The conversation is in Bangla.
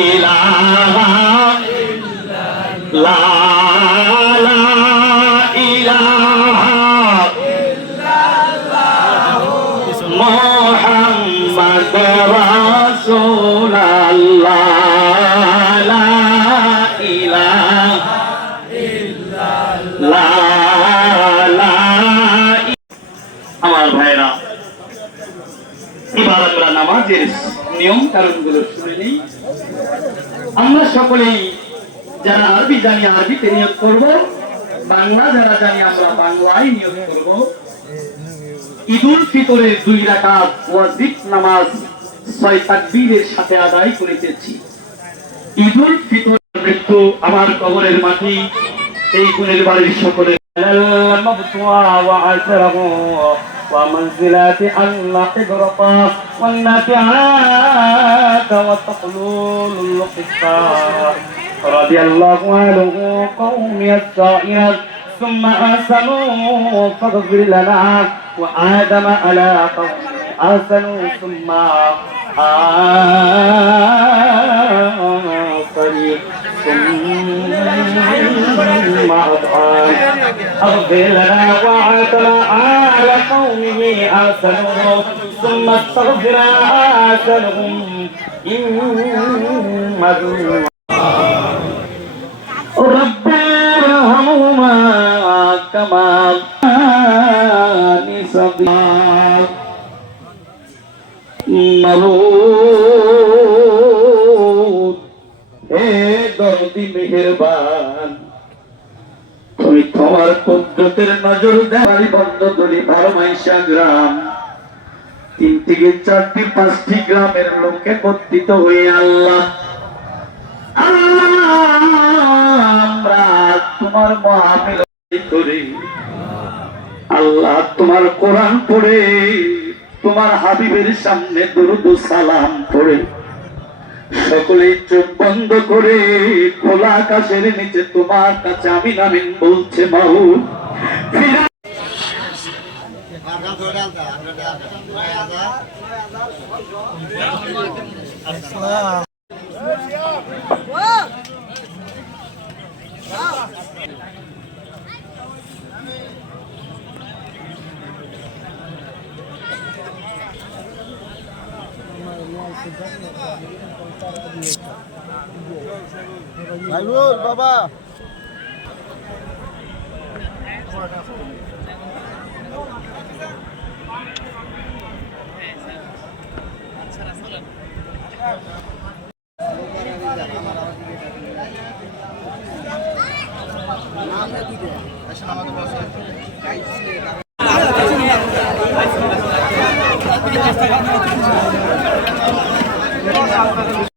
ইলাহা লা মোহাম্মদ রাসূলুল্লাহ। লা ইলাহা লা আমার ভাইরা এবার আমরা নামাজের নিয়ম কারণগুলো শুনে নিই। আমরা সকলেই যারা আরবি জানি, আরবিতে নিয়োগ করব। বাংলা যারা জানি, আমরা বাংলায় নিয়োগ করব। ঈদুল ফিতরের দুই রাকাত ওয়াজিব নামাজ ছয় তাকবীরের সাথে আদায় করিতেছি। ঈদুল ফিতর মৃত্যু আমার কবরের মাটি, এই গুণের বাড়ির সকলের। ومنزلات الله قرطا والنافعات وتقلول القصار رضي الله عنه قوم السائر ثم أحسنوا فاغفر لنا. وآدم على قوم أحسنوا ثم آخرين ثم أضعان أغفر لنا وعاتنا على قومه أرسلهم ثم استغفر أرسلهم إن رب ارحمهما كما كان صغيرا مرود اے دردی مہربان তুমি তোমার কুদরতের নজর দেওয়ারি বন্ধ করি বারো মাইশা গ্রাম। তিন থেকে চারটি, পাঁচটি গ্রামের লোক একত্রিত হয়ে আল্লাহ, আমরা তোমার মহামিল করে আল্লাহ তোমার কোরআন পড়ে, তোমার হাবিবের সামনে দুরুদ সালাম পড়ে। সকলে চোখ বন্ধ করে খোলা আকাশের নিচে তোমার কাছে আমি নামিন বলছে মাউ ভাইবুল বাবা Thank you. আপনাদের